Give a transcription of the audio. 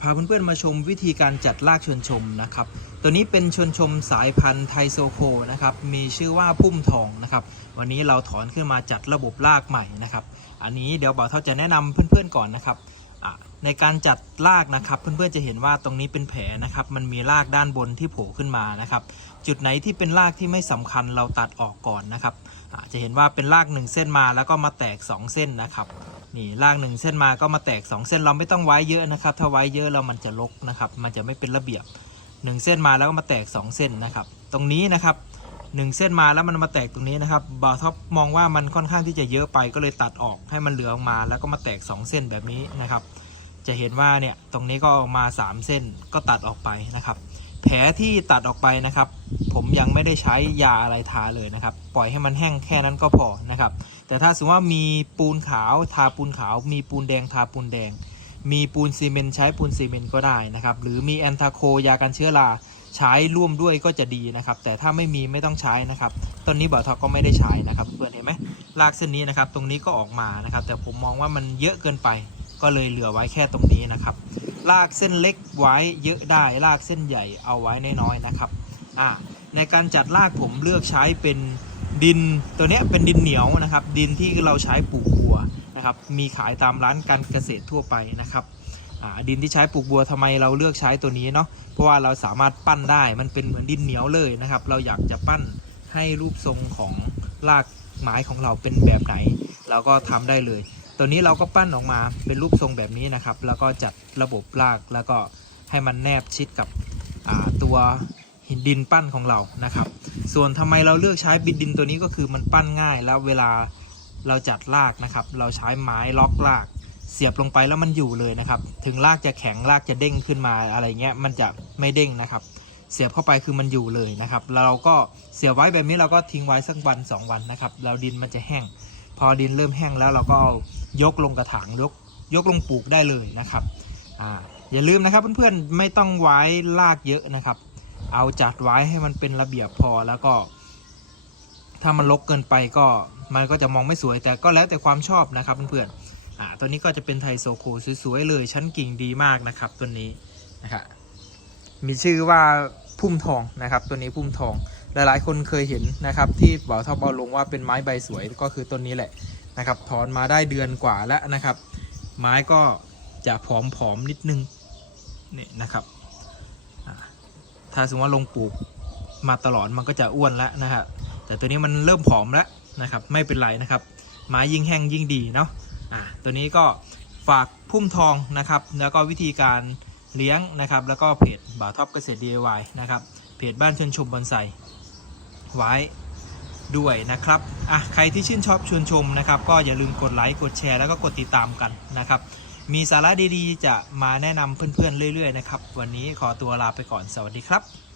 พาเพื่อนๆมาชมวิธีการจัดรากชวนชมนะครับ ตัวนี้เป็นชวนชมสายพันธุ์ไทโซโคนะครับ มีชื่อว่าพุ่มทองนะครับ วันนี้เราถอนขึ้นมาจัดระบบรากใหม่นะครับ อันนี้เดี๋ยวบ่าวเท่าจะแนะนำเพื่อนๆก่อนนะครับในการจัดรากนะครับ เพื่อนๆจะเห็นว่าตรงนี้เป็นแผลนะครับ มันมีรากด้านบนที่โผล่ขึ้นมานะครับ จุดไหนที่เป็นรากที่ไม่สำคัญเราตัดออกก่อนนะครับะจะเห็นว่าเป็นรากหนึ่งเส้นมาแล้วก็มาแตกสองเส้นนะครับ นี่รากหนึ่งเส้นมาก็มาแตก 2 เส้นเราไม่ต้องไว้เยอะนะครับ ถ้าไว้เยอะเรามันจะลกนะครับ มันจะไม่เป็นระเบียบ 1 เส้นมาแล้วก็มาแตก 2 เส้นนะครับ ตรงนี้นะครับ 1 เส้นมาแล้วมันมาแตกตรงนี้นะครับบาท็อปมองว่ามันค่อนข้างที่จะเยอะไปก็เลยตัดออกให้มันเหลือออกมาแล้วก็มาแตก 2 เส้นแบบนี้นะครับ จะเห็นว่าเนี่ยตรงนี้ก็ออกมา 3 เส้นก็ตัดออกไปนะครับ แผลที่ตัดออกไปนะครับ ผมยังไม่ได้ใช้ยาอะไรทาเลยนะครับ ปล่อยให้มันแห้งแค่นั้นก็พอนะครับ แต่ถ้าสมมติว่ามีปูนขาวทาปูนขาว มีปูนแดงทาปูนแดง มีปูนซีเมนต์ใช้ปูนซีเมนต์ก็ได้นะครับ หรือมีแอนทาโคยากันเชื้อราใช้ร่วมด้วยก็จะดีนะครับ แต่ถ้าไม่มีไม่ต้องใช้นะครับต้นนี้บ่าวทอก็ไม่ได้ใช้นะครับเพื่อนเห็นไหมรากเส้นนี้นะครับ ตรงนี้ก็ออกมานะครับ แต่ผมมองว่ามันเยอะเกินไปก็เลยเหลือไว้แค่ตรงนี้นะครับ ลากเส้นเล็กไว้เยอะได้ลากเส้นใหญ่เอาไว้น้อยๆนะครับอ่าในการจัดรากผมเลือกใช้เป็นดินตัวเนี้ยเป็นดินเหนียวนะครับ ดินที่เราใช้ปลูกบัวนะครับ มีขายตามร้านการเกษตรทั่วไปนะครับดินที่ใช้ปลูกบัวทำไมเราเลือกใช้ตัวนี้เนาะเพราะว่าเราสามารถปั้นได้มันเป็นเหมือนดินเหนียวเลยนะครับ เราอยากจะปั้นให้รูปทรงของรากไม้ของเราเป็นแบบไหน เราก็ทำได้เลย ตัวนี้เราก็ปั้นออกมาเป็นรูปทรงแบบนี้นะครับ แล้วก็จัดระบบรากแล้วก็ให้มันแนบชิดกับตัวหินดินปั้นของเรานะครับ ส่วนทำไมเราเลือกใช้บิดดินตัวนี้ก็คือมันปั้นง่าย แล้วเวลาเราจัดรากนะครับ เราใช้ไม้ล็อกราก เสียบลงไปแล้วมันอยู่เลยนะครับ ถึงรากจะแข็งรากจะเด้งขึ้นมาอะไรเงี้ยมันจะไม่เด้งนะครับ เสียบเข้าไปคือมันอยู่เลยนะครับเราก็เสียบไว้แบบนี้เราก็ทิ้งไว้สักวัน 2 วันนะครับแล้วดินมันจะแห้ง พอดินเริ่มแห้งแล้วเราก็เอา ยกลงกระถางยกยกลงปลูกได้เลยนะครับออย่าลืมนะครับเพื่อนๆไม่ต้องไว้รากเยอะนะครับ เอาจัดไว้ให้มันเป็นระเบียบพอแล้วก็ ถ้ามันรกเกินไปก็มันก็จะมองไม่สวยแต่ก็แล้วแต่ความชอบนะครับเพื่อนๆอ่าตัวนี้ก็จะเป็นไทโซโคสวยๆเลยชั้นกิ่งดีมากนะครับตัวนี้นะครับมีชื่อว่าพุ่มทองนะครับตัวนี้พุ่มทองหลายๆ คนเคยเห็นนะครับที่บ่าวท็อปเอาลงว่าเป็นไม้ใบสวยก็คือต้นนี้แหละ นะครับถอนมาได้เดือนกว่าแล้วนะครับ ไม้ก็จะผอมๆนิดนึงนี่นะครับถ้าสมมติว่าลงปลูกมาตลอดมันก็จะอ้วนแล้วนะครับแต่ตัวนี้มันเริ่มผอมแล้วนะครับ ไม่เป็นไรนะครับ ไม้ยิ่งแห้งยิ่งดีเนาะอ่าตัวนี้ก็ฝากพุ่มทองนะครับ แล้วก็วิธีการเลี้ยงนะครับ แล้วก็เพจบ่าวท็อปเกษตร DIY นะครับเพจบ้านชนชมบอนไซไว้ ด้วยนะครับอะใครที่ชื่นชอบชวนชมนะครับ ก็อย่าลืมกดไลค์กดแชร์แล้วก็กดติดตามกันนะครับ มีสาระดีๆ จะมาแนะนำเพื่อนๆเรื่อยๆนะครับ วันนี้ขอตัวลาไปก่อนสวัสดีครับ